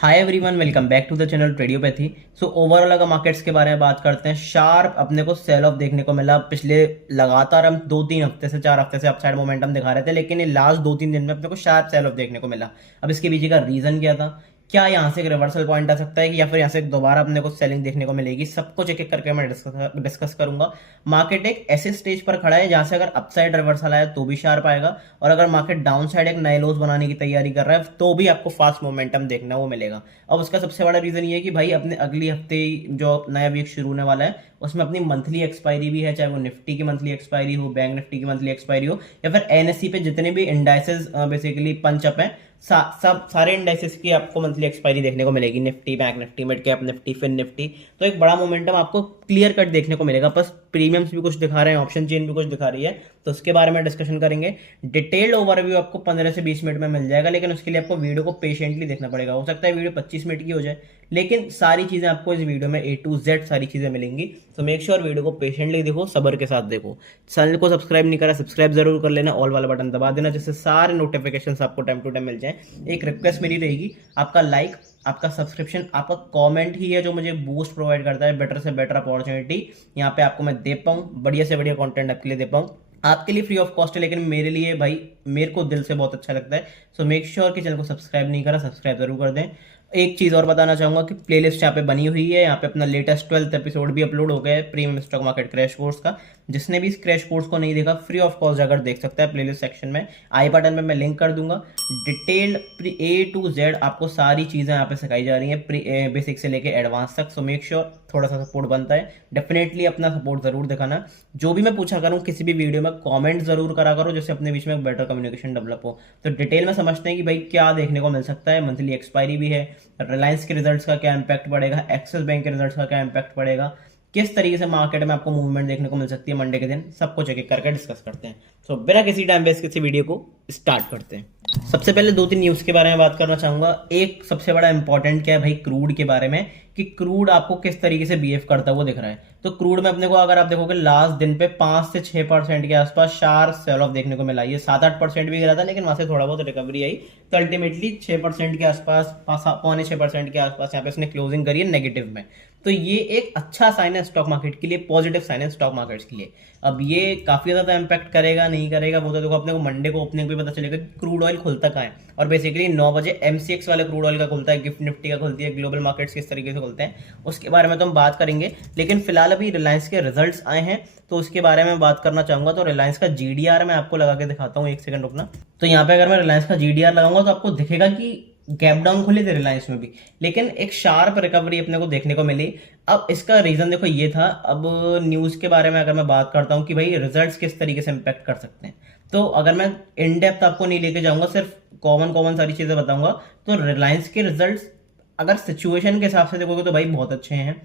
Hi everyone, welcome back to the channel ट्रेडियोपैथी। So overall अगर markets के बारे में बात करते हैं, शार्प अपने को सेल ऑफ देखने को मिला। पिछले लगातार हम 2-3 हफ्ते से 4 हफ्ते से अपसाइड मोमेंटम दिखा रहे थे, लेकिन ये लास्ट 2-3 दिन में अपने को शार्प सेल ऑफ देखने को मिला। अब इसके पीछे का रीजन क्या था? क्या यहाँ से एक रिवर्सल पॉइंट आ सकता है कि या फिर यहाँ से दोबारा अपने को सेलिंग देखने को मिलेगी? सब कुछ एक एक करके मैं डिस्कस करूंगा। मार्केट एक ऐसे स्टेज पर खड़ा है जहां से अगर अपसाइड रिवर्सल आया तो भी शार्प आएगा, और अगर मार्केट डाउन साइड एक नए लोज बनाने की तैयारी कर रहा है तो भी आपको फास्ट मोमेंटम देखना वो मिलेगा। अब उसका सबसे बड़ा रीजन ये है कि भाई अपने अगली हफ्ते जो नया वीक शुरू होने वाला है उसमें अपनी मंथली एक्सपायरी भी है, चाहे वो निफ्टी की मंथली एक्सपायरी हो, बैंक निफ्टी की मंथली एक्सपायरी हो, या फिर एनएससी पे जितने भी इंडाइसेस बेसिकली पंच अप हैं, सब सारे इंडाइसेस की आपको मंथली एक्सपायरी देखने को मिलेगी। Nifty, bank Nifty, mid cap Nifty, fin Nifty. तो एक बड़ा मोमेंटम आपको क्लियर कट देखने को मिलेगा। बस प्रीमियम्स भी कुछ दिखा रहे हैं, ऑप्शन चेन भी कुछ दिखा रही है, तो उसके बारे में डिस्कशन करेंगे। डिटेल्ड ओवरव्यू आपको 15 से 20 मिनट में मिल जाएगा, लेकिन उसके लिए आपको वीडियो को पेशेंटली देखना पड़ेगा। हो सकता है वीडियो 25 मिनट की हो जाए, लेकिन सारी चीजें आपको इस वीडियो में A to Z सारी चीजें मिलेंगी। तो मेक श्योर वीडियो को पेशेंटली देखो, सब्र के साथ देखो। चैनल को सब्सक्राइब नहीं करा, सब्सक्राइब जरूर कर लेना, ऑल वाला बटन दबा देना, जिससे सारे नोटिफिकेशन आपको टाइम टू टाइम मिल जाए। एक रिक्वेस्ट मेरी रहेगी, आपका लाइक, आपका सब्सक्रिप्शन, आपका कमेंट ही है जो मुझे बूस्ट प्रोवाइड करता है, बेटर से बेटर अपॉर्चुनिटी यहाँ पे आपको मैं दे पाऊँ, बढ़िया से बढ़िया कंटेंट आपके लिए दे पाऊँ। आपके लिए फ्री ऑफ कॉस्ट है, लेकिन मेरे लिए भाई मेरे को दिल से बहुत अच्छा लगता है। सो मेक श्योर कि चैनल को सब्सक्राइब नहीं करा, सब्सक्राइब जरूर कर दें। एक चीज और बताना चाहूंगा कि प्लेलिस्ट यहाँ पे बनी हुई है, यहाँ पे अपना लेटेस्ट 12th एपिसोड भी अपलोड हो गया है premium stock market crash course का। जिसने भी इस क्रैश कोर्स को नहीं देखा, फ्री ऑफ कॉस्ट जाकर देख सकता है प्लेलिस्ट सेक्शन में, आई बटन में मैं लिंक कर दूंगा। डिटेल्ड A to Z आपको सारी चीजें यहाँ पे सिखाई जा रही है, बेसिक से लेके एडवांस तक। सो मेक श्योर थोड़ा सा सपोर्ट बनता है, डेफिनेटली अपना सपोर्ट जरूर दिखाना। जो भी मैं पूछा करूँ किसी भी वीडियो में, कमेंट जरूर करा करो, जिससे अपने बीच में एक बेटर कम्युनिकेशन डेवलप हो। तो डिटेल में समझते हैं कि भाई क्या देखने को मिल सकता है। मंथली एक्सपायरी भी है, रिलायंस के रिजल्ट्स का क्या इंपैक्ट पड़ेगा, एक्सिस बैंक के रिजल्ट्स का क्या इंपैक्ट पड़ेगा, किस तरीके से मार्केट में आपको मूवमेंट देखने को मिल सकती है मंडे के दिन, सब कुछ एक एक करके डिस्कस करते हैं। तो बिना किसी टाइम वेस्ट किसी वीडियो को स्टार्ट करते हैं। सबसे पहले 2-3 न्यूज के बारे में बात करना चाहूंगा। एक सबसे बड़ा इंपॉर्टेंट क्या है भाई, क्रूड के बारे में, कि क्रूड आपको किस तरीके से बिहेव करता है वो दिख रहा है। तो क्रूड में अपने को अगर आप देखोगे लास्ट दिन पे 5 से 6% के आसपास शार्प सेल ऑफ देखने को मिला। ये 7-8% भी गिरा था, लेकिन वहां से थोड़ा बहुत रिकवरी आई, तो अल्टीमेटली 6% के आसपास, 5.25% के आसपास यहाँ पे इसने क्लोजिंग करी है नेगेटिव में। तो ये एक अच्छा साइन है स्टॉक मार्केट के लिए, पॉजिटिव साइन है स्टॉक मार्केट्स के लिए। अब ये काफी ज्यादा इंपैक्ट करेगा नहीं करेगा वो तो देखो अपने को मंडे को ओपनिंग पे पता चलेगा कि क्रूड ऑयल खुलता कहाँ है। और बेसिकली 9 बजे MCX वाले क्रूड ऑयल का खुलता है, गिफ्ट निफ्टी का खुलती है, ग्लोबल मार्केट्स किस तरीके से खुलते हैं उसके बारे में तो हम बात करेंगे। लेकिन फिलहाल अभी रिलायंस के रिजल्ट्स आए हैं, तो उसके बारे में बात करना चाहूंगा। तो रिलायंस का GDR मैं आपको लगा के दिखाता हूँ, एक सेकंड रुकना। तो यहाँ पे अगर मैं रिलायंस का GDR लगाऊंगा तो आपको दिखेगा कि गैप डाउन खुले थे रिलायंस में भी, लेकिन एक शार्प रिकवरी अपने को देखने को मिली। अब इसका रीजन देखो ये था। अब न्यूज के बारे में अगर मैं बात करता हूँ कि भाई रिजल्ट्स किस तरीके से इंपैक्ट कर सकते हैं, तो अगर मैं इन डेप्थ आपको नहीं लेके जाऊंगा, सिर्फ कॉमन कॉमन सारी चीजें बताऊंगा। तो रिलायंस के रिजल्ट्स अगर सिचुएशन के हिसाब से देखोगे तो भाई बहुत अच्छे हैं।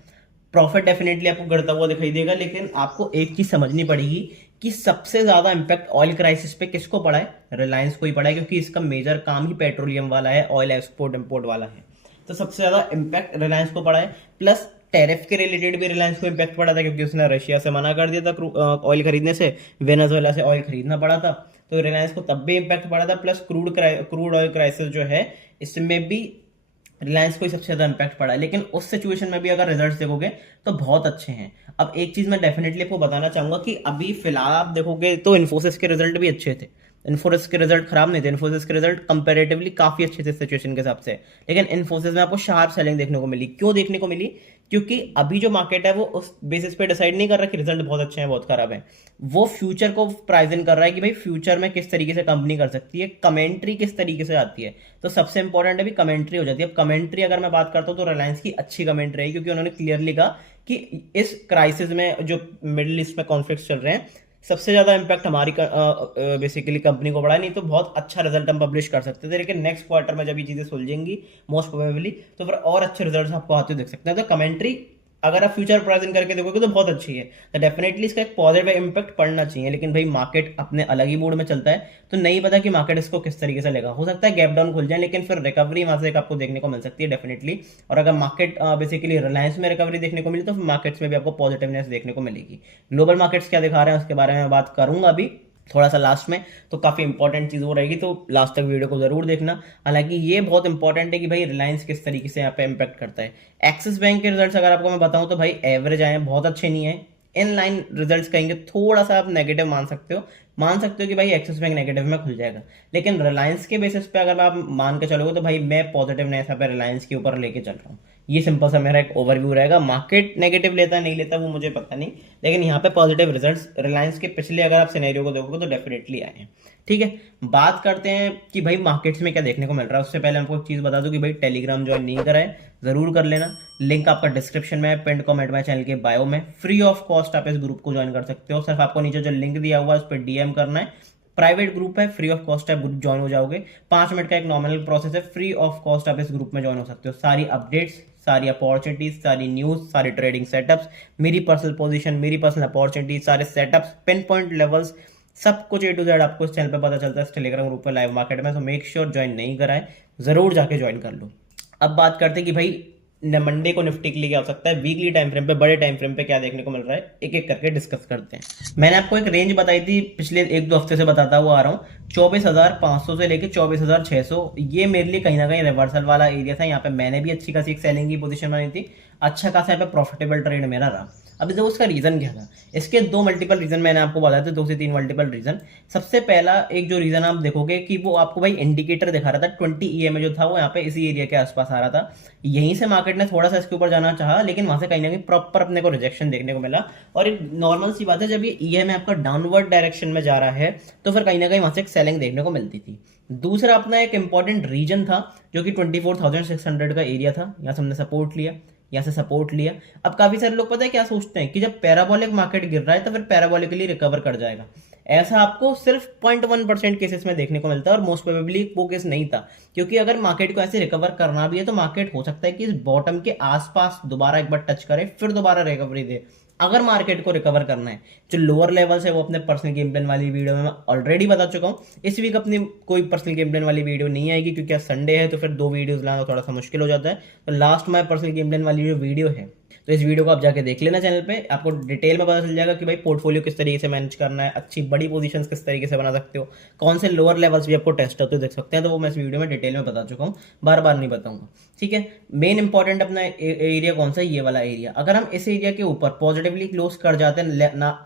प्रॉफिट डेफिनेटली आपको गिरता हुआ दिखाई देगा, लेकिन आपको एक चीज समझनी पड़ेगी कि सबसे ज्यादा इंपैक्ट ऑयल क्राइसिस पे किसको पड़ा है? रिलायंस को ही पड़ा है, क्योंकि इसका मेजर काम ही पेट्रोलियम वाला है, ऑयल एक्सपोर्ट इंपोर्ट वाला है। तो सबसे ज्यादा इंपैक्ट रिलायंस को पड़ा है। प्लस टैरिफ के रिलेटेड भी रिलायंस को इंपैक्ट पड़ा था, क्योंकि उसने रशिया से मना कर दिया था ऑयल खरीदने से, वेनेजुएला से ऑयल खरीदना पड़ा था, तो रिलायंस को तब भी इंपैक्ट पड़ा था। प्लस क्रूड ऑयल क्राइसिस जो है, इसमें भी रिलायंस को ही सबसे ज्यादा इंपैक्ट पड़ा है। लेकिन उस सिचुएशन में भी अगर रिजल्ट्स देखोगे तो बहुत अच्छे हैं। अब एक चीज मैं डेफिनेटली आपको बताना चाहूंगा कि अभी फिलहाल आप देखोगे तो इन्फोसिस के रिजल्ट भी अच्छे थे, इन्फोसिस के रिजल्ट खराब नहीं थे, इन्फोसिस के रिजल्ट कंपैरेटिवली काफी अच्छे थे सिचुएशन के हिसाब से। लेकिन इन्फोसिस में आपको शार्प सेलिंग देखने को मिली। क्यों देखने को मिली? क्योंकि अभी जो मार्केट है वो उस बेसिस पे डिसाइड नहीं कर रहा कि रिजल्ट बहुत अच्छे हैं बहुत खराब है, वो फ्यूचर को प्राइस इन कर रहा है कि भाई फ्यूचर में किस तरीके से कंपनी कर सकती है, कमेंट्री किस तरीके से आती है। तो सबसे इंपॉर्टेंट है भी कमेंट्री हो जाती है। अब कमेंट्री अगर मैं बात करता हूँ तो रिलायंस की अच्छी कमेंट्री है, क्योंकि उन्होंने क्लियरली कहा कि इस क्राइसिस में जो मिडिल ईस्ट में कॉन्फ्लिक्ट चल रहे हैं, सबसे ज्यादा इंपैक्ट हमारी बेसिकली कंपनी को पड़ा है। नहीं तो बहुत अच्छा रिजल्ट हम पब्लिश कर सकते थे, लेकिन नेक्स्ट क्वार्टर में जब ये चीजें सुलझेंगी मोस्ट प्रोबेबली, तो फिर और अच्छे रिजल्ट्स आपको आते हुए देख सकते हैं। तो कमेंट्री अगर आप फ्यूचर प्रेजेंट करके देखोगे तो बहुत अच्छी है, तो डेफिनेटली इसका एक पॉजिटिव इंपैक्ट पड़ना चाहिए। लेकिन भाई मार्केट अपने अलग ही मूड में चलता है, तो नहीं पता कि मार्केट इसको किस तरीके से लेगा। हो सकता है गैप डाउन खुल जाए, लेकिन फिर रिकवरी वहां से आपको देखने को मिल सकती है डेफिनेटली। और अगर मार्केट बेसिकली रिलायंस में रिकवरी देखने को मिली तो फिर मार्केट्स में भी आपको पॉजिटिवनेस देखने को मिलेगी। ग्लोबल मार्केट्स क्या दिखा रहे हैं उसके बारे में बात करूंगा अभी। थोड़ा सा लास्ट में, तो काफ़ी इंपॉर्टेंट चीज़ वो रहेगी, तो लास्ट तक वीडियो को ज़रूर देखना। हालांकि ये बहुत इंपॉर्टेंट है कि भाई रिलायंस किस तरीके से यहाँ पे इम्पैक्ट करता है। एक्सिस बैंक के रिजल्ट्स अगर आपको मैं बताऊं तो भाई एवरेज आए हैं, बहुत अच्छे नहीं है। इन लाइन रिजल्ट्स कहेंगे, थोड़ा सा आप नेगेटिव मान सकते हो कि भाई एक्सिस बैंक नेगेटिव में खुल जाएगा। लेकिन रिलायंस के बेसिस पे अगर आप मान के चलोगे तो भाई मैं पॉजिटिव ने ऐसा पे रिलायंस के ऊपर लेके चल रहा हूँ। ये सिंपल सा मेरा एक ओवरव्यू रहेगा। मार्केट नेगेटिव लेता नहीं लेता वो मुझे पता नहीं, लेकिन यहाँ पे पॉजिटिव रिजल्ट्स रिलायंस के पिछले अगर आप सिनेरियो को देखोगे तो डेफिनेटली आए हैं। ठीक है, बात करते हैं कि भाई मार्केट्स में क्या देखने को मिल रहा है। उससे पहले आपको एक चीज़ बता दूं कि भाई टेलीग्राम ज्वाइन नहीं करा है, जरूर कर लेना। लिंक आपका डिस्क्रिप्शन में है, पिंड कमेंट में, चैनल के बायो में। फ्री ऑफ कॉस्ट आप इस ग्रुप को ज्वाइन कर सकते हो। सिर्फ आपको नीचे जो लिंक दिया हुआ है उस पर डीएम करना है। प्राइवेट ग्रुप है, फ्री ऑफ कॉस्ट है, ग्रुप ज्वाइन हो जाओगे। 5 मिनट का एक नॉमिनल प्रोसेस है, फ्री ऑफ कॉस्ट आप इस ग्रुप में ज्वाइन हो सकते हो। सारी अपडेट्स, सारी अपॉर्चुनिटीज, सारी न्यूज, सारी ट्रेडिंग सेटअप्स, मेरी पर्सनल पोजीशन, मेरी पर्सनल अपॉर्चुनिटीज, सारे सेटअप्स, पिन पॉइंट लेवल्स, सब कुछ A to Z आपको इस चैनल पे पता चलता है, इस टेलीग्राम ग्रुप पे लाइव मार्केट में। तो मेक श्योर ज्वाइन नहीं करा है, जरूर जाके ज्वाइन कर लो। अब बात करते हैं कि भाई मंडे को निफ्टी के लिए क्या हो सकता है, वीकली टाइम फ्रेम पे, बड़े टाइम फ्रेम पे क्या देखने को मिल रहा है, एक एक करके डिस्कस करते हैं। मैंने आपको एक रेंज बताई थी, पिछले 1-2 हफ्ते से बताता हुआ आ रहा हूँ, 24,500 से लेके 24,600। ये मेरे लिए कहीं ना कहीं रिवर्सल वाला एरिया था। यहाँ पे मैंने भी अच्छी खासी एक सेलिंग की पोजीशन बनाई थी, अच्छा खासा यहाँ पे प्रॉफिटेबल ट्रेड मेरा रहा। अभी देखो उसका रीजन क्या था, इसके 2 मल्टीपल रीजन मैंने आपको बताया था, 2 से 3 मल्टीपल रीजन। सबसे पहला एक जो रीजन आप देखोगे कि वो आपको भाई इंडिकेटर दिखा रहा था, 20 EMA जो था वो यहाँ पे इसी एरिया के आसपास आ रहा था। यहीं से मार्केट ने थोड़ा सा इसके ऊपर जाना चाहा, लेकिन वहां से कहीं ना कहीं प्रॉपर अपने को रिजेक्शन देखने को मिला। और एक नॉर्मल सी बात है, जब ये EMA आपका डाउनवर्ड डायरेक्शन में जा रहा है तो फिर कहीं ना कहीं वहां से एक सेलिंग देखने को मिलती थी। दूसरा अपना एक इंपॉर्टेंट रीजन था जो कि 24,600 का एरिया था, यहाँ से हमने सपोर्ट लिया, यहाँ से सपोर्ट लिया। अब काफी सारे लोग पता है क्या सोचते हैं कि जब पैराबोलिक मार्केट गिर रहा है तो फिर पैराबोलिकली रिकवर कर जाएगा। ऐसा आपको सिर्फ 0.1% केसेस में देखने को मिलता है, और मोस्ट प्रोबेबली वो केस नहीं था। क्योंकि अगर मार्केट को ऐसे रिकवर करना भी है तो मार्केट हो सकता है कि इस बॉटम के आसपास दोबारा एक बार टच करे, फिर दोबारा रिकवरी दे। अगर मार्केट को रिकवर करना है, जो लोअर लेवल्स है वो अपने पर्सनल गेम प्लान वाली वीडियो में मैं ऑलरेडी बता चुका हूँ। इस वीक अपनी कोई पर्सनल गेम प्लान वाली वीडियो नहीं आएगी, क्योंकि आज संडे है तो फिर 2 वीडियोस लाना थोड़ा सा मुश्किल हो जाता है। तो लास्ट में पर्सनल गेम प्लान वाली जो वीडियो है, तो इस वीडियो को आप जाके देख लेना चैनल पे, आपको डिटेल में पता चल जाएगा कि भाई पोर्टफोलियो किस तरीके से मैनेज करना है, अच्छी बड़ी पोजीशंस किस तरीके से बना सकते हो, कौन से लोअर लेवल्स भी आपको टेस्ट होते देख सकते हैं। तो वो मैं इस वीडियो में डिटेल में बता चुका हूँ, बार बार नहीं बताऊंगा। ठीक है, मेन इंपॉर्टेंट अपना एरिया कौन सा है, ये वाला एरिया। अगर हम इस एरिया के ऊपर पॉजिटिवली क्लोज कर जाते हैं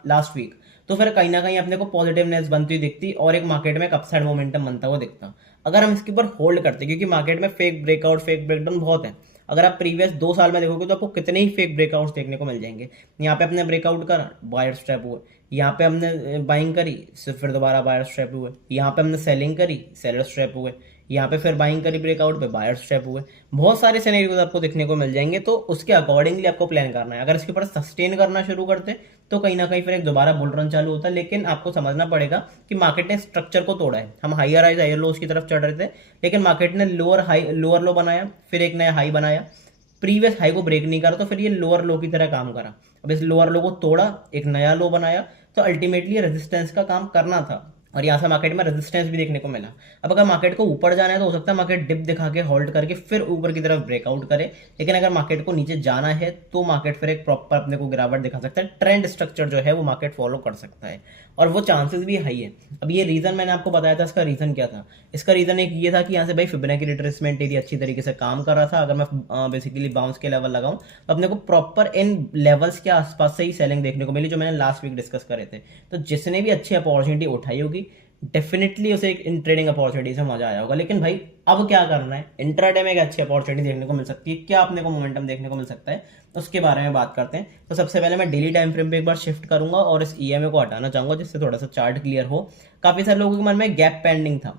लास्ट वीक, तो फिर कहीं ना कहीं अपने को पॉजिटिवनेस बनती हुई दिखती और एक मार्केट में एक अपसाइड मोमेंटम बनता हुआ दिखता। अगर हम इसके ऊपर होल्ड करते, क्योंकि मार्केट में फेक ब्रेकआउट, फेक ब्रेकडाउन बहुत है। अगर आप प्रीवियस 2 साल में देखोगे तो आपको कितने ही फेक ब्रेकआउट्स देखने को मिल जाएंगे। यहाँ पे अपने ब्रेकआउट करा, बायर स्ट्रैप हुए, यहाँ पे हमने बाइंग करी, फिर दोबारा बायर स्ट्रैप हुए, यहाँ पे हमने सेलिंग करी, सेलर स्ट्रैप हुए, यहाँ पे फिर बाइंग करी ब्रेकआउट पे, बायर स्ट्रैप हुए। बहुत सारे सिनेरियोज आपको देखने को मिल जाएंगे, तो उसके अकॉर्डिंगली आपको प्लान करना है। अगर इसके ऊपर सस्टेन करना शुरू करते तो कहीं ना कहीं फिर एक दोबारा बुल रन चालू होता है। लेकिन आपको समझना पड़ेगा कि मार्केट ने स्ट्रक्चर को तोड़ा है। हम हायर हाइज हायर लोस की तरफ चढ़ रहे थे, लेकिन मार्केट ने लोअर लो बनाया, फिर एक नया हाई बनाया, प्रीवियस हाई को ब्रेक नहीं करा, तो फिर ये लोअर लो की तरह काम करा। अब इस लोअर लो को तोड़ा, एक नया लो बनाया, तो अल्टीमेटली रेजिस्टेंस का काम करना था, और यहाँ से मार्केट में रेजिस्टेंस भी देखने को मिला। अब अगर मार्केट को ऊपर जाना है तो हो सकता है मार्केट डिप दिखा के होल्ड करके फिर ऊपर की तरफ ब्रेकआउट करे। लेकिन अगर मार्केट को नीचे जाना है तो मार्केट फिर एक प्रॉपर अपने को गिरावट दिखा सकता है, ट्रेंड स्ट्रक्चर जो है वो मार्केट फॉलो कर सकता है, और वो चांसेस भी हाई है। अब ये रीजन मैंने आपको बताया था, इसका रीजन क्या था? इसका रीजन एक ये था कि यहाँ से भाई फिबोनाची रिट्रेसमेंट एरिया अच्छी तरीके से काम कर रहा था। अगर मैं बेसिकली बाउंस के लेवल लगाऊं तो अपने को प्रॉपर इन लेवल्स के आसपास से ही सेलिंग देखने को मिली, जो मैंने लास्ट वीक डिस्कस करे थे। तो जिसने भी अच्छी अपॉर्चुनिटी उठाई होगी, डेफिनेटली उसे एक इन ट्रेडिंग अपॉर्चुनिटी से मजा आया होगा। लेकिन भाई अब क्या करना है, इंट्राडे में एक अच्छी अपॉर्चुनिटी देखने को मिल सकती है, क्या अपने को मोमेंटम देखने को मिल सकता है, उसके बारे में बात करते हैं। तो सबसे पहले मैं डेली टाइम फ्रेम पे एक बार शिफ्ट करूंगा और इस EMA को हटाना चाहूंगा, जिससे थोड़ा सा चार्ट क्लियर हो। काफी सारे लोगों के मन में गैप पेंडिंग था,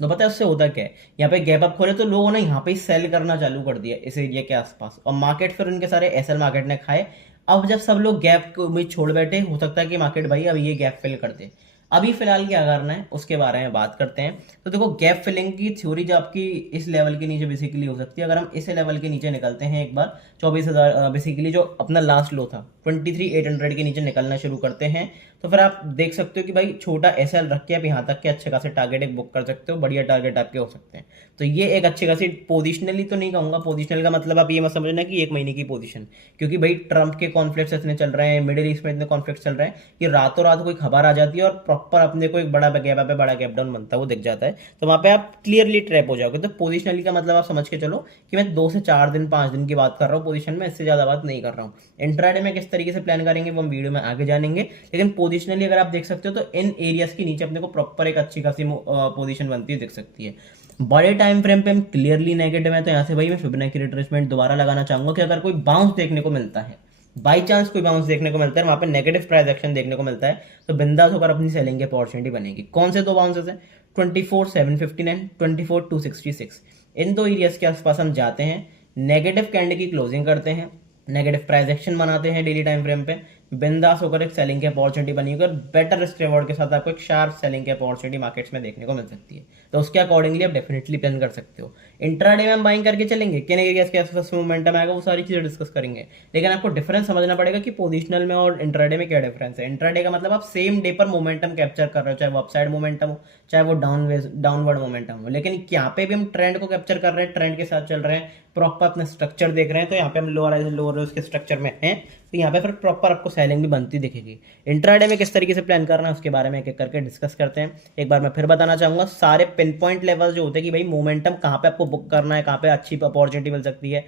तो पता है उससे होता क्या है, यहाँ पे गैप अप खोले तो लोगों ने यहाँ पे सेल करना चालू कर दिया इस एरिया के आसपास, और मार्केट फिर उनके सारे SL मार्केट ने खाए। अब जब सब लोग गैप को उम्मीद छोड़ बैठे, हो सकता है कि मार्केट भाई अब ये गैप फिल कर दे। अभी फिलहाल क्या करना है उसके बारे में बात करते हैं। तो देखो, गैप फिलिंग की थ्योरी जो आपकी इस लेवल के नीचे बेसिकली हो सकती है। अगर हम इस लेवल के नीचे निकलते हैं एक बार, 24,000 बेसिकली जो अपना लास्ट लो था 23,800 के नीचे निकलना शुरू करते हैं, तो फिर आप देख सकते हो कि भाई छोटा SL रख के आप यहाँ तक के अच्छे खासे टारगेट एक बुक कर सकते हो, बढ़िया टारगेट आपके हो सकते हैं। तो ये एक अच्छी खासी पोजिशनली, तो नहीं कहूंगा पोजिशनल का मतलब आप ये मत समझना कि 1 महीने की पोजीशन, क्योंकि भाई ट्रंप के कॉन्फ्लिक्ट्स इतने चल रहे हैं, मिडिल ईस्ट में इतने कॉन्फ्लिक्ट चल रहे हैं, कि रातों रात कोई खबर आ जाती है और प्रॉपर अपने को एक बड़ा गैप पे बड़ा गैप डाउन बनता है वो दिख जाता है, तो वहाँ पे आप क्लियरली ट्रैप हो जाओगे। तो पोजिशनली का मतलब आप समझ के चलो कि मैं 2 से 4 दिन 5 दिन की बात कर रहा हूँ पोजीशन में, इससे ज़्यादा बात नहीं कर रहा हूँ। इंट्राडे में किस तरीके से प्लान करेंगे वो हम वीडियो में आगे जानेंगे, लेकिन पोजिशनली अगर आप देख सकते हो तो इन एरियाज के नीचे अपने को प्रॉपर एक अच्छी खासी पोजीशन बनती है दिख सकती है। बड़े टाइम फ्रेम पे हम क्लियरली नेगेटिव है, तो यहाँ से भाई मैं फिबोनाची रिट्रेसमेंट दोबारा लगाना चाहूंगा कि अगर कोई बाउंस देखने को मिलता है, बाई चांस कोई बाउंस देखने को मिलता है, वहां पे नेगेटिव प्राइस एक्शन देखने को मिलता है, तो बिंदास होकर अपनी सेलिंग की अपॉर्चुनिटी बनेगी। कौन से दो बाउंसेस हैं? 24,759, 24,266। इन दो एरियाज के आसपास हम जाते हैं, नेगेटिव कैंडल की क्लोजिंग करते हैं, नेगेटिव प्राइस एक्शन बनाते हैं डेली टाइम फ्रेम पे, बिंदास होकर एक सेलिंग की अपॉर्चुनिटी बनेगी और बेटर रिस्क रिवॉर्ड के साथ आपको एक शार्प सेलिंग की अपॉर्चुनिटी मार्केट्स में देखने को मिल सकती है। तो उसके अकॉर्डिंगली आप डेफिनेटली प्लान कर सकते हो। इंट्राडे में हम बाइंग करके चलेंगे, किन एरियाज के आसपास मोमेंटम आएगा वो सारी चीजें डिस्कस करेंगे, लेकिन आपको डिफरेंस समझना पड़ेगा कि पोजिशनल में और इंट्राडे में क्या डिफरेंस है। इंट्राडे का मतलब आप सेम डे पर मोमेंटम कैप्चर कर रहे हो, चाहे वो अपसाइड मोमेंटम हो चाहे वो डाउनवर्ड मोमेंटम हो, लेकिन यहाँ पे भी हम ट्रेंड को कैप्चर कर रहे हैं, ट्रेंड के साथ चल रहे हैं, प्रॉपर अपना स्ट्रक्चर देख रहे हैं। तो यहाँ पे हम लोअर के स्ट्रक्चर में हैं, तो यहाँ पे फिर प्रॉपर आपको सेलिंग भी बनती दिखेगी। इंट्राडे में किस तरीके से प्लान करना है उसके बारे में एक एक करके डिस्कस करते हैं। एक बार मैं फिर बताना चाहूंगा, सारे पिन पॉइंट लेवल जो होते हैं कि भाई मोमेंटम कहाँ पे आपको बुक करना है, कहाँ पे अच्छी अपॉर्चुनिटी मिल सकती है,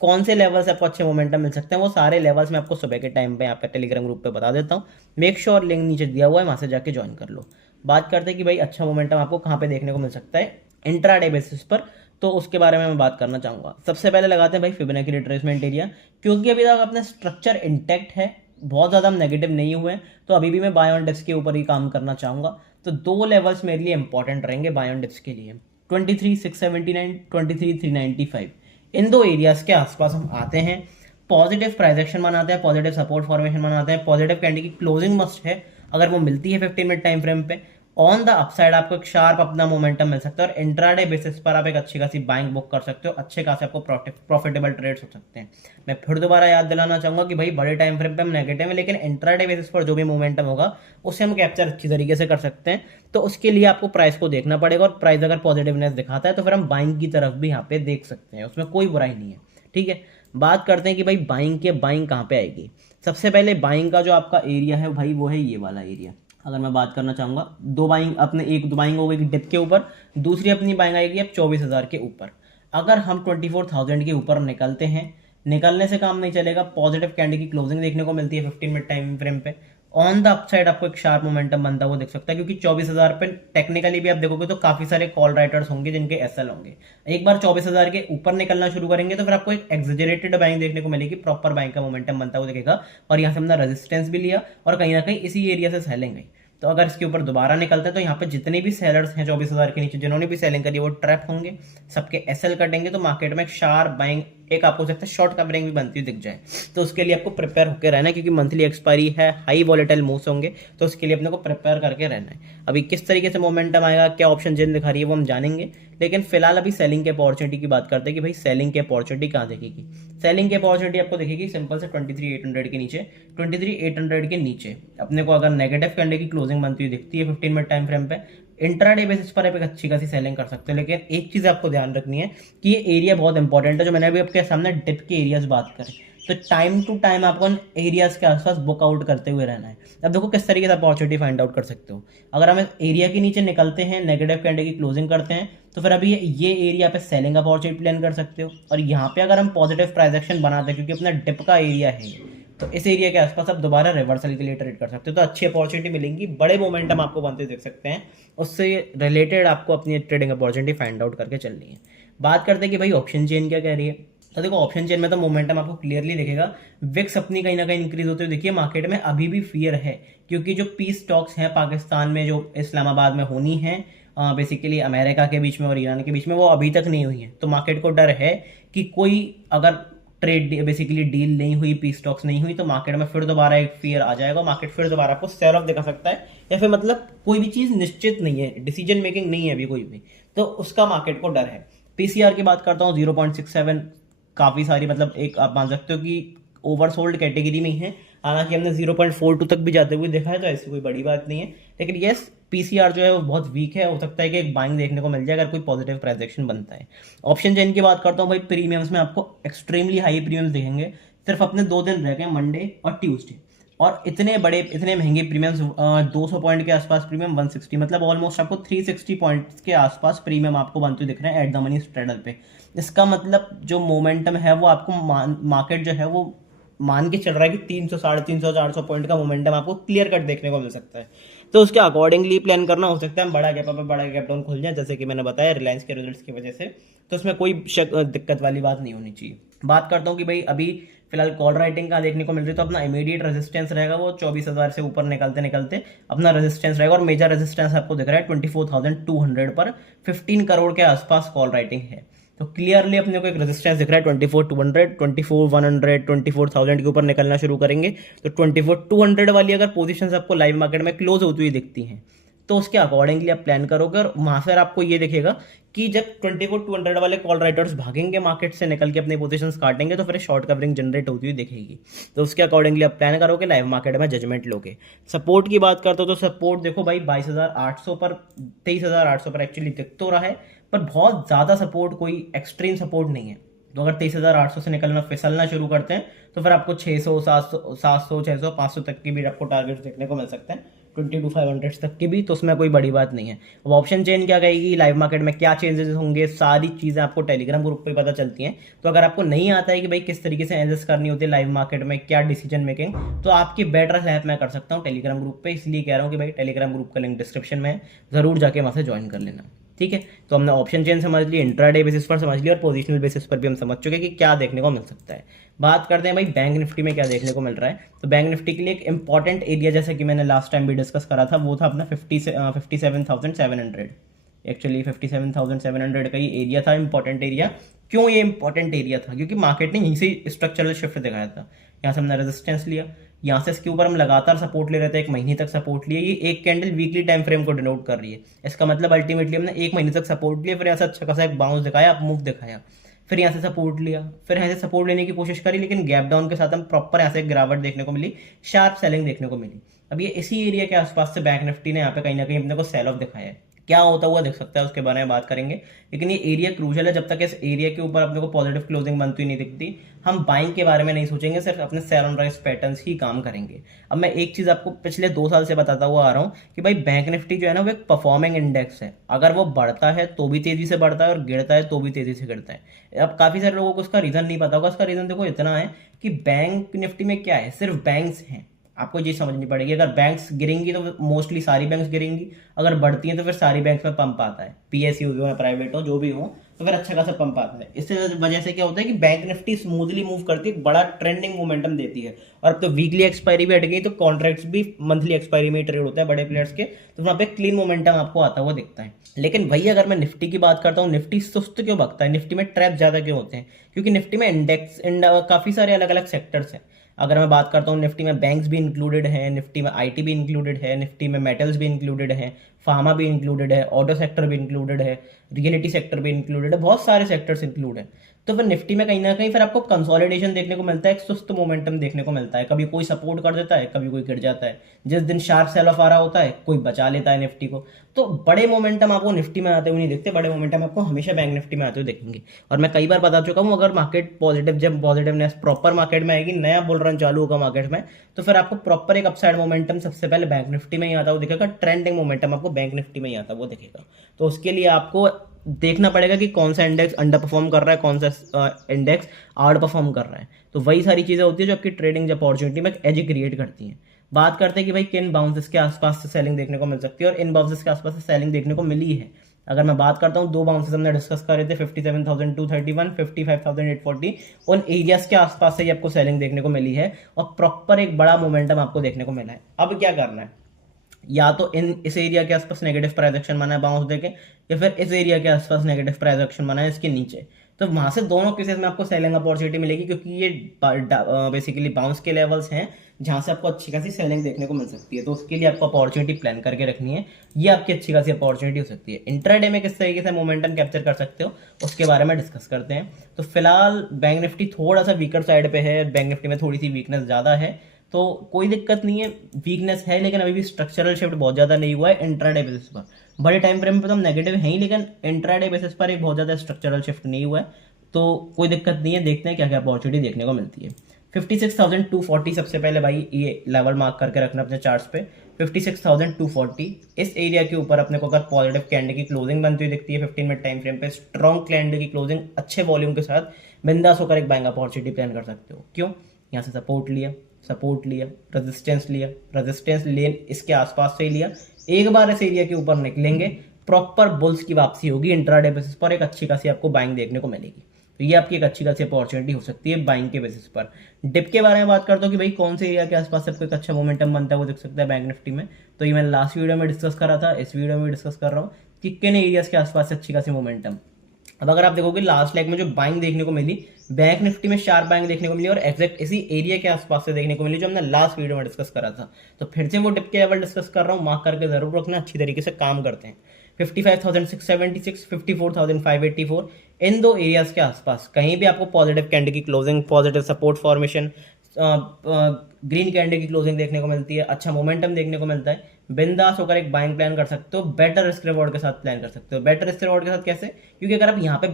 कौन से लेवल से आपको अच्छे मोमेंटम मिल सकते हैं, वो सारे लेवल्स मैं आपको सुबह के टाइम पे यहाँ पे टेलीग्राम ग्रुप पे बता देता हूँ। मेक श्योर लिंक नीचे दिया हुआ है, वहां से जाके ज्वाइन कर लो। बात करते हैं कि भाई अच्छा मोमेंटम आपको कहाँ पे देखने को मिल सकता है इंट्राडे बेसिस पर, तो उसके बारे में मैं बात करना चाहूंगा। सबसे पहले लगाते हैं भाई फिबोनाची रिट्रेसमेंट एरिया, क्योंकि अभी तक अपना स्ट्रक्चर इंटैक्ट है, बहुत ज़्यादा हम नेगेटिव नहीं हुए, तो अभी भी मैं बाय ऑन डिप्स के ऊपर ही काम करना चाहूंगा। तो दो लेवल्स मेरे लिए इंपॉर्टेंट रहेंगे बाय ऑन डिप्स के लिए, 23,679, 23,395। इन दो एरियाज के आसपास हम आते हैं, पॉजिटिव प्राइस एक्शन बनाते हैं, पॉजिटिव सपोर्ट फॉर्मेशन बनाते हैं, पॉजिटिव कैंडल की क्लोजिंग मस्ट है, अगर वो मिलती है 15 मिनट टाइम फ्रेम पे, ऑन द अपसाइड आपको एक शार्प अपना मोमेंटम मिल सकता है और इंट्राडे बेसिस पर आप एक अच्छी खासी बाइंग बुक कर सकते हो, अच्छे खासे आपको प्रॉफिटेबल ट्रेड्स हो सकते हैं। मैं फिर दोबारा याद दिलाना चाहूंगा कि भाई बड़े टाइम फ्रेम पे हम नेगेटिव है, लेकिन इंट्राडे बेसिस पर जो भी मोमेंटम होगा उसे हम कैप्चर अच्छी तरीके से कर सकते हैं। तो उसके लिए आपको प्राइस को देखना पड़ेगा, और प्राइस अगर पॉजिटिवनेस दिखाता है तो फिर हम बाइंग की तरफ भी यहाँ पे देख सकते हैं, उसमें कोई बुराई नहीं है। ठीक है, बात करते हैं कि भाई बाइंग कहाँ पे आएगी। सबसे पहले बाइंग का जो आपका एरिया है भाई वो है ये वाला एरिया। अगर मैं बात करना चाहूंगा, दो बाइंग अपने, एक दो बाइंग हो गई डिप के ऊपर, दूसरी अपनी बाइंग आएगी अब 24,000 के ऊपर। अगर हम 24,000 के ऊपर निकलते हैं, निकलने से काम नहीं चलेगा, पॉजिटिव कैंडल की क्लोजिंग देखने को मिलती है 15 मिनट टाइम फ्रेम पे, ऑन द अपसाइड आपको एक शार्प मोमेंटम बनता हुआ दिख सकता है, क्योंकि 24,000 पे टेक्निकली भी आप देखोगे तो काफी सारे कॉल राइटर्स होंगे जिनके एसएल होंगे। एक बार 24,000 के ऊपर निकलना शुरू करेंगे तो फिर आपको एक एक्सजरेटेड बाइंग देखने को मिलेगी, प्रॉपर बाइंग का मोमेंटम बनता हुआ दिखेगा, और यहाँ से हमने रेजिस्टेंस भी लिया और कहीं ना कहीं इसी एरिया से सेलिंग गई। तो अगर इसके ऊपर दोबारा निकलते हैं तो यहाँ पे जितने भी सेलर्स हैं 24,000 के नीचे जिन्होंने भी सेलिंग करी वो ट्रैप होंगे, सबके एसएल कटेंगे, तो मार्केट में एक शार्प बाइंग, एक आपको सकता है शॉर्ट कवरिंग भी बनती हुई दिख जाए। तो उसके लिए आपको प्रिपेयर होकर रहना है, क्योंकि मंथली एक्सपायरी है, हाई वॉलेटाइल मूव्स होंगे, तो उसके लिए अपने को प्रिपेयर करके रहना है। अभी किस तरीके से मोमेंटम आएगा, क्या ऑप्शन जिन दिखा रही है वो हम जानेंगे, लेकिन फिलहाल अभी सेलिंग के अपॉर्चुनिटी की बात करते हैं कि भाई सेलिंग की अपॉर्चुनिटी कहाँ दिखेगी। सेलिंग की अपॉर्चुनिटी आपको दिखेगी सिंपल से 23,800 के नीचे, 23,800 के नीचे अपने को अगर नेगेटिव कैंडल की क्लोजिंग बनती हुई दिखती है 15 मिनट टाइम फ्रेम पे, इंट्राडे बेसिस पर आप एक अच्छी खासी सेलिंग कर सकते हो। लेकिन एक चीज आपको ध्यान रखनी है कि ये एरिया बहुत इंपॉर्टेंट है, जो मैंने अभी आपके सामने डिप के एरियाज बात करें, तो टाइम टू टाइम आपको एरियाज के आसपास बुक आउट करते हुए रहना है। अब देखो किस तरीके से अपॉर्चुनिटी फाइंड आउट कर सकते हो। अगर हम एरिया के नीचे निकलते हैं, नेगेटिव कैंडल की क्लोजिंग करते हैं, तो फिर अभी ये एरिया पे सेलिंग अपॉर्चुनिटी प्लान कर सकते हो, और यहाँ पे अगर हम पॉजिटिव प्राइस एक्शन बनाते हैं क्योंकि अपना डिप का एरिया है, तो इस एरिया के आसपास आप दोबारा रिवर्सल के लिए ट्रेड कर सकते हो, तो अच्छी अपॉर्चुनिटी मिलेंगी, बड़े मोमेंटम आपको बनते देख सकते हैं, उससे रिलेटेड आपको अपनी ट्रेडिंग अपॉर्चुनिटी फाइंड आउट करके चलनी है। बात करते हैं कि भाई ऑप्शन चेन क्या कह रही है। तो देखो ऑप्शन चेन में तो मोमेंटम आपको क्लियरली दिखेगा, विक्स अपनी कहीं ना कहीं इंक्रीज होते हुए देखिए, मार्केट में अभी भी फियर है, क्योंकि जो पीस टॉक्स हैं पाकिस्तान में जो इस्लामाबाद में होनी है बेसिकली अमेरिका के बीच में और ईरान के बीच में, वो अभी तक नहीं हुई है। तो मार्केट को डर है कि कोई अगर ट्रेड बेसिकली डील नहीं हुई, पीस स्टॉक्स नहीं हुई, तो मार्केट में फिर दोबारा एक फियर आ जाएगा, मार्केट फिर दोबारा आपको सेल ऑफ दिखा सकता है, या फिर मतलब कोई भी चीज निश्चित नहीं है, डिसीजन मेकिंग नहीं है अभी कोई भी, तो उसका मार्केट को डर है। पीसीआर की बात करता हूँ 0.67, काफी सारी मतलब एक आप मान सकते हो कि ओवरसोल्ड कैटेगरी में ही है, हालांकि हमने 0.42 तक भी जाते हुए देखा है, तो ऐसी कोई बड़ी बात नहीं है, लेकिन यस पीसीआर जो है वो बहुत वीक है, हो सकता है कि एक बाइंग देखने को मिल जाए अगर कोई पॉजिटिव प्राइस एक्शन बनता है। ऑप्शन चेन की बात करता हूँ भाई, प्रीमियम्स में आपको एक्सट्रीमली हाई प्रीमियम्स दिखेंगे, सिर्फ अपने 2 दिन रह गए, मंडे और ट्यूसडे। और इतने बड़े इतने महंगे प्रीमियम्स, 200 पॉइंट के आसपास प्रीमियम, 160, मतलब ऑलमोस्ट आपको 360 पॉइंट्स के आसपास प्रीमियम आपको बनते हुए दिख रहे हैं एट द मनी स्ट्रेडल पे। इसका मतलब जो मोमेंटम है वो आपको मार्केट जो है वो मान के चल रहा है कि 300 350 400 पॉइंट का मोमेंटम आपको क्लियर कट देखने को मिल सकता है। तो उसके अकॉर्डिंगली प्लान करना, हो सकता है हम बड़ा गैप अप बड़ा गैप डाउन खुल जाए, जैसे कि मैंने बताया रिलायंस के रिजल्ट्स की वजह से। तो इसमें कोई दिक्कत वाली बात नहीं होनी चाहिए। बात करता हूँ कि भाई अभी फिलहाल कॉल राइटिंग का देखने को मिल रही है, तो अपना इमीडिएट रेजिस्टेंस रहेगा वो 24,000 से ऊपर निकलते निकलते अपना रेजिस्टेंस रहेगा, और मेजर रेजिस्टेंस आपको दिख रहा है 24,200 पर। 15 करोड़ के आसपास कॉल राइटिंग है, तो क्लियरली अपने को एक रेजिस्टेंस दिख रहा है 24,200, 24,100, 24,000 के ऊपर निकलना शुरू करेंगे। तो 24,200 वाली अगर पोजीशंस आपको लाइव मार्केट में क्लोज होती हुई दिखती हैं, तो उसके अकॉर्डिंगली आप प्लान करोगे, और वहां से आपको ये दिखेगा कि जब 24,200 वाले कॉल राइटर्स भागेंगे मार्केट से निकल के अपनी पोजीशंस काटेंगे, तो फिर शॉर्ट कवरिंग जनरेट होती हुई दिखेगी। तो उसके अकॉर्डिंगली आप प्लान करोगे, लाइव मार्केट में जजमेंट लोगे। सपोर्ट की बात करते हो तो सपोर्ट देखो भाई 22,800 पर, 23,800 पर एक्चुअली दिख तो रहा है, पर बहुत ज़्यादा सपोर्ट, कोई एक्सट्रीम सपोर्ट नहीं है। तो अगर 23,800 से निकलना फिसलना शुरू करते हैं, तो फिर आपको 600 700 600 500 तक की भी आपको टारगेट देखने को मिल सकते हैं, 22,500 तक की भी। तो उसमें कोई बड़ी बात नहीं है। अब ऑप्शन चेन क्या कहेगी, लाइव मार्केट में क्या चेंजेस होंगे, सारी चीज़ें आपको टेलीग्राम ग्रुप पर पता चलती हैं। तो अगर आपको नहीं आता है कि भाई किस तरीके से एनालिसिस करनी होती है लाइव मार्केट में, क्या डिसीजन मेकिंग, तो आपकी बेटर हेल्प मैं कर सकता हूँ टेलीग्राम ग्रुप पे। इसलिए कह रहा हूँ कि भाई टेलीग्राम ग्रुप का लिंक डिस्क्रिप्शन में है, ज़रूर जाके वहाँ से ज्वाइन कर लेना। ठीक है, तो हमने ऑप्शन चेन समझ ली, इंट्राडे बेसिस पर समझ लिया, और पोजिशनल बेसिस पर भी हम समझ चुके कि क्या देखने को मिल सकता है। बात करते हैं भाई बैंक निफ्टी में क्या देखने को मिल रहा है। तो बैंक निफ्टी के लिए एक इंपॉर्टेंट एरिया, जैसे कि मैंने लास्ट टाइम भी डिस्कस करा था, वो था अपना 57,700। एक्चुअली 57,700 का ही एरिया था इंपॉर्टेंट एरिया। क्यों ये इंपॉर्टेंट एरिया था, क्योंकि मार्केट ने यहीं से स्ट्रक्चरल शिफ्ट दिखाया था। यहाँ से हमने रेजिस्टेंस लिया, यहाँ से इसके ऊपर हम लगातार सपोर्ट ले रहे थे, एक महीने तक सपोर्ट लिया। ये एक कैंडल वीकली टाइम फ्रेम को डिनोट कर रही है। इसका मतलब अल्टीमेटली हमने एक महीने तक सपोर्ट लिया, फिर यहाँ से अच्छा खासा एक बाउंस दिखाया, अप मूव दिखाया, फिर यहाँ से सपोर्ट लिया, फिर यहाँ से सपोर्ट लेने की कोशिश करी, लेकिन गैप डाउन के साथ हम प्रॉपर यहाँ से गिरावट देखने को मिली, शार्प सेलिंग देखने को मिली। अब ये इसी एरिया के आसपास से बैंक निफ्टी ने यहाँ पे कहीं ना कहीं अपने को सेल ऑफ दिखाया है। क्या होता हुआ दिख सकता है उसके बारे में बात करेंगे, लेकिन ये एरिया क्रूशल है। जब तक इस एरिया के ऊपर अपने को पॉजिटिव क्लोजिंग बनती नहीं दिखती, हम बाइंग के बारे में नहीं सोचेंगे, सिर्फ अपने सेल ऑन राइज पैटर्न्स ही काम करेंगे। अब मैं एक चीज आपको पिछले 2 साल से बताता हुआ आ रहा हूँ कि भाई बैंक निफ्टी जो है ना, वो एक परफॉर्मिंग इंडेक्स है। अगर वो बढ़ता है तो भी तेजी से बढ़ता है, और गिरता है तो भी तेजी से गिरता है। अब काफी सारे लोगों को उसका रीजन नहीं पता होगा। उसका रीजन देखो इतना है कि बैंक निफ्टी में क्या है, सिर्फ बैंक्स हैं। आपको ये चीज समझनी पड़ेगी, अगर बैंक्स गिरेंगी तो मोस्टली सारी बैंक्स गिरेंगी, अगर बढ़ती हैं तो फिर सारी बैंक्स में पंप आता है, पीएसयू हो या प्राइवेट हो जो भी हो, तो फिर अच्छा खासा पंप आता है। इससे वजह से क्या होता है कि बैंक निफ्टी स्मूथली मूव करती है, बड़ा ट्रेंडिंग मोमेंटम देती है। और अब तो वीकली एक्सपायरी भी हट गई, तो कॉन्ट्रैक्ट्स भी मंथली एक्सपायरी में ट्रेड होता है बड़े प्लेयर्स के, तो वहाँ पे क्लीन मोमेंटम आपको आता हुआ दिखता है। लेकिन भाई अगर मैं निफ्टी की बात करता हूँ, निफ्टी सुस्त क्यों भगता है, निफ्टी में ट्रैप ज्यादा क्यों होते हैं, क्योंकि निफ्टी में इंडेक्स काफी सारे अलग अलग सेक्टर्स हैं। अगर मैं बात करता हूँ, निफ्टी में बैंक्स भी इंक्लूडेड है, निफ्टी में आईटी भी इंक्लूडेड है, निफ्टी में मेटल्स भी इंक्लूडेड है, फार्मा भी इंक्लूडेड है, ऑटो सेक्टर भी इंक्लूडेड है, रियलिटी सेक्टर भी इंक्लूडेड है, बहुत सारे सेक्टर्स इंक्लूड है। तो फिर निफ्टी में कहीं ना कहीं फिर आपको कंसोलिडेशन देखने को मिलता है, एक सुस्त मोमेंटम देखने को मिलता है। कभी कोई सपोर्ट कर देता है, कभी कोई गिर जाता है। जिस दिन शार्प सेल ऑफ आ रहा होता है, कोई बचा लेता है निफ्टी को। तो बड़े मोमेंटम आपको निफ्टी में आते हुए नहीं दिखते, बड़े मोमेंटम आपको हमेशा बैंक निफ्टी में आते हुए देखेंगे। और मैं कई बार बता चुका हूँ, अगर मार्केट पॉजिटिव, जब पॉजिटिवनेस प्रॉपर मार्केट में आएगी, नया बुल रन चालू होगा मार्केट में, तो फिर आपको प्रॉपर एक अपसाइड मोमेंटम सबसे पहले बैंक निफ्टी में ही आता हुआ दिखेगा, ट्रेंडिंग मोमेंटम आपको बैंक निफ्टी में ही आता हुआ दिखेगा। तो उसके लिए आपको देखना पड़ेगा कि कौन सा इंडेक्स अंडर परफॉर्म कर रहा है, कौन सा इंडेक्स आउट परफॉर्म कर रहा है। तो वही सारी चीजें होती है जो आपकी ट्रेडिंग अपॉर्चुनिटी में एज क्रिएट करती हैं। बात करते हैं कि भाई किन बाउंसेस के आसपास से सेलिंग देखने को मिल सकती है, और इन बाउंसेस के आसपास से सेलिंग देखने को मिली है। अगर मैं बात करता हूँ, 2 बाउंसेस हमने डिस्कस कर रहे थे, 57,231, 55,840। उन एरियाज के आसपास से ही आपको सेलिंग देखने को मिली है, और प्रॉपर एक बड़ा मोमेंटम आपको देखने को मिला है। अब क्या करना है, या तो इस एरिया के आसपास नेगेटिव प्राइस एक्शन बना है बाउंस देके, या फिर इस एरिया के आसपास नेगेटिव प्राइस एक्शन बना है इसके नीचे। तो वहां से दोनों केसेस में आपको सेलिंग अपॉर्चुनिटी मिलेगी, क्योंकि ये बेसिकली बाउंस के लेवल्स हैं जहां से आपको अच्छी खासी सेलिंग देखने को मिल सकती है। तो उसके लिए आपको अपॉर्चुनिटी प्लान करके रखनी है, ये आपकी अच्छी खासी अपॉर्चुनिटी हो सकती है। इंट्राडे में किस तरीके से मोमेंटम कैप्चर कर सकते हो, उसके बारे में डिस्कस करते हैं। तो फिलहाल बैंक निफ्टी थोड़ा सा वीकर साइड पे है, बैंक निफ्टी में थोड़ी सी वीकनेस ज्यादा है, तो कोई दिक्कत नहीं है, वीकनेस है, लेकिन अभी भी स्ट्रक्चरल शिफ्ट बहुत ज्यादा नहीं हुआ है इंट्राडे बेसिस पर। बड़े टाइम फ्रेम पे तो हम नेगेटिव है ही, लेकिन इंट्राडे बेसिस पर एक बहुत ज्यादा स्ट्रक्चरल शिफ्ट नहीं हुआ है, तो कोई दिक्कत नहीं है। देखते हैं क्या क्या अपॉर्चुनिटी देखने को मिलती है। 56,240 सबसे पहले भाई ये लेवल मार्क करके रखना अपने चार्ट्स पे। 56,240 इस एरिया के ऊपर अपने को अगर पॉजिटिव कैंडल की क्लोजिंग बनती हुई दिखती है 15 मिनट टाइम फ्रेम पे, स्ट्रॉन्ग कैंडल की क्लोजिंग अच्छे वॉल्यूम के साथ, बिंदास होकर एक बाइंग अपॉर्चुनिटी प्लान कर सकते हो। क्यों? यहाँ से सपोर्ट लिया, सपोर्ट लिया, रेजिस्टेंस लिया, रेजिस्टेंस ले इसके आसपास से ही लिया, एक बार इस एरिया के ऊपर निकलेंगे, प्रॉपर बुल्स की वापसी होगी, इंट्राडे बेसिस पर एक अच्छी खासी आपको बाइंग देखने को मिलेगी। तो ये आपकी एक अच्छी खासी अपॉर्चुनिटी हो सकती है बाइंग के बेसिस पर। डिप के बारे में बात करता हूँ कि भाई कौन से एरिया के आसपास से एक अच्छा मोमेंटम बनता है वो देख सकता है बैंक निफ्टी में। तो ये मैंने लास्ट वीडियो में डिस्कस करा था, इस वीडियो में डिस्कस कर रहा हूँ कि किन एरियाज के आसपास से अच्छी खासी मोमेंटम। अब अगर आप देखोगे लास्ट लेग में जो बाइंग देखने को मिली बैंक निफ्टी में, शार्प बाइंग देखने को मिली और एग्जैक्ट इसी एरिया के आसपास से देखने को मिली जो हमने लास्ट वीडियो में डिस्कस करा था। तो फिर से वो डिप के लेवल डिस्कस कर रहा हूँ, मार्क करके जरूर रखना, अच्छी तरीके से काम करते हैं। 55,676, 54,584 इन दो एरियाज के आसपास कहीं भी आपको पॉजिटिव कैंडल की closing, positive support formation, green candle की क्लोजिंग देखने को मिलती है, अच्छा मोमेंटम देखने को मिलता है, बिंदास होकर एक बाइंग प्लान कर सकते हो, बेटर रिस्क रिवॉर्ड के साथ प्लान कर सकते हो। बेटर रिस्क रिवॉर्ड के साथ कैसे? क्योंकि अगर आप यहाँ पे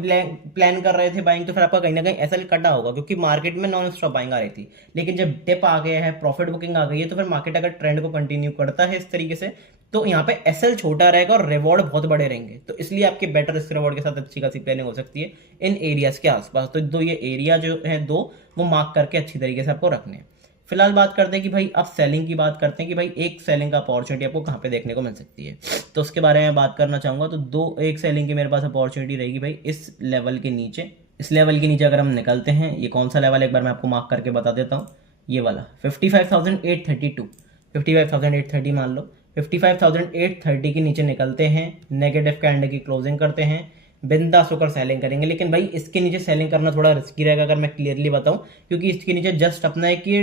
प्लान कर रहे थे बाइंग तो फिर आपका कहीं ना कहीं एसएल कटा होगा, क्योंकि मार्केट में नॉन स्टॉप बाइंग आ रही थी। लेकिन जब डिप आ गया है, प्रॉफिट बुकिंग आ गई है, तो फिर मार्केट अगर ट्रेंड को कंटिन्यू करता है इस तरीके से तो यहाँ पे एसएल छोटा रहेगा और रिवॉर्ड बहुत बड़े रहेंगे। तो इसलिए आपके बेटर रिस्क रिवॉर्ड के साथ अच्छी खासी प्लानिंग हो सकती है इन एरियाज के आसपास। तो दो ये एरिया जो है दो, वो मार्क करके अच्छी तरीके से आपको रखने हैं। फिलहाल बात करते हैं कि भाई अब सेलिंग की बात करते हैं कि भाई एक सेलिंग का अपॉर्चुनिटी आपको कहाँ पे देखने को मिल सकती है। तो उसके बारे में बात करना चाहूंगा। तो एक सेलिंग की मेरे पास अपॉर्चुनिटी रहेगी भाई इस लेवल के नीचे। इस लेवल के नीचे अगर हम निकलते हैं, ये कौन सा लेवल है एक बार मैं आपको मार्क करके बता देता हूँ, ये वाला 55,832, 55,830 मान लो। 55,830 के नीचे निकलते हैं, नेगेटिव कैंडल की क्लोजिंग करते हैं, बिंदास होकर सेलिंग करेंगे। लेकिन भाई इसके नीचे सेलिंग करना थोड़ा रिस्की रहेगा अगर मैं क्लियरली बताऊं, क्योंकि इसके नीचे जस्ट अपना है कि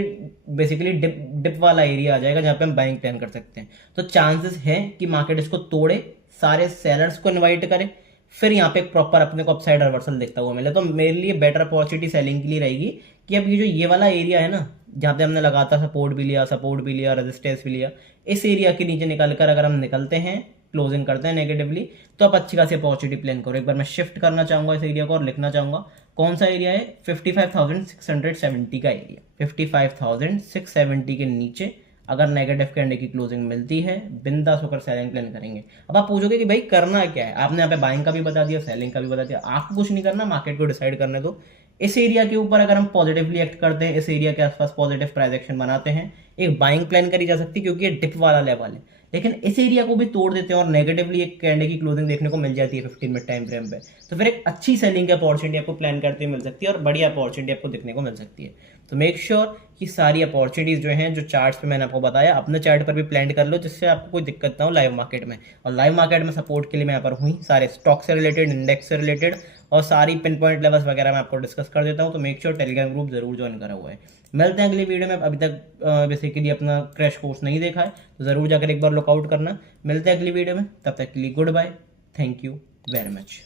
बेसिकली डिप वाला एरिया आ जाएगा जहां पे हम बाइंग प्लान कर सकते हैं। तो चांसेस है कि मार्केट इसको तोड़े, सारे सेलर्स को इन्वाइट करे, फिर यहाँ पे प्रॉपर अपने को अपसाइड रिवर्सल देखता हुआ मिले। तो मेरे लिए बेटर अपॉर्चुनिटी सेलिंग के लिए रहेगी कि अब ये वाला एरिया है ना, जहाँ पे हमने लगातार सपोर्ट भी लिया, रेजिस्टेंस भी लिया, इस एरिया के नीचे निकलकर अगर हम निकलते हैं, क्लोजिंग करते हैं नेगेटिवली, तो आप अच्छी खासी अपॉर्चुनिटी प्लान करो। एक बार मैं शिफ्ट करना चाहूंगा इस एरिया को और लिखना चाहूंगा कौन सा एरिया है, 55,670 का एरिया। 55,670 के नीचे अगर नेगेटिव कैंडल की क्लोजिंग मिलती है, बिंदास होकर सेलिंग प्लान करेंगे। अब आप पूछोगे कि भाई करना क्या है, आपने यहाँ पे बाइंग का भी बता दिया, सेलिंग का भी बता दिया, आपको कुछ नहीं करना, मार्केट को डिसाइड करने दो। इस एरिया के ऊपर अगर हम पॉजिटिवली एक्ट करते हैं, इस एरिया के आसपास पॉजिटिव प्राइस एक्शन बनाते हैं, एक बाइंग प्लान करी जा सकती है क्योंकि ये डिप वाला लेवल है। लेकिन इस एरिया को भी तोड़ देते हैं और नेगेटिवली एक कैंडल की क्लोजिंग देखने को मिल जाती है 15 मिनट टाइम फ्रेम पे, तो फिर एक अच्छी सेलिंग की अपॉर्चुनिटी आपको प्लान करते हुए मिल सकती है और बढ़िया अपॉर्चुनिटी आपको देखने को मिल सकती है। तो मेक श्योर कि सारी अपॉर्चुनिटीज जो हैं, जो चार्ट्स पे मैंने आपको बताया, अपने चार्ट पर भी प्लान कर लो, जिससे आपको कोई दिक्कत ना हो लाइव मार्केट में। और लाइव मार्केट में सपोर्ट के लिए मैं यहाँ पर हुई, सारे स्टॉक से रिलेटेड, इंडेक्स से रिलेटेड और सारी पिन पॉइंट लेवल्स वगैरह मैं आपको डिस्कस कर देता हूँ। तो मेक श्योर टेलीग्राम ग्रुप जरूर ज्वाइन करा हुआ है। मिलते हैं अगली वीडियो में। अभी तक बेसिकली अपना क्रैश कोर्स नहीं देखा है तो जरूर जाकर एक बार लुकआउट करना। मिलते हैं अगली वीडियो में, तब तक के लिए goodbye, thank you very much.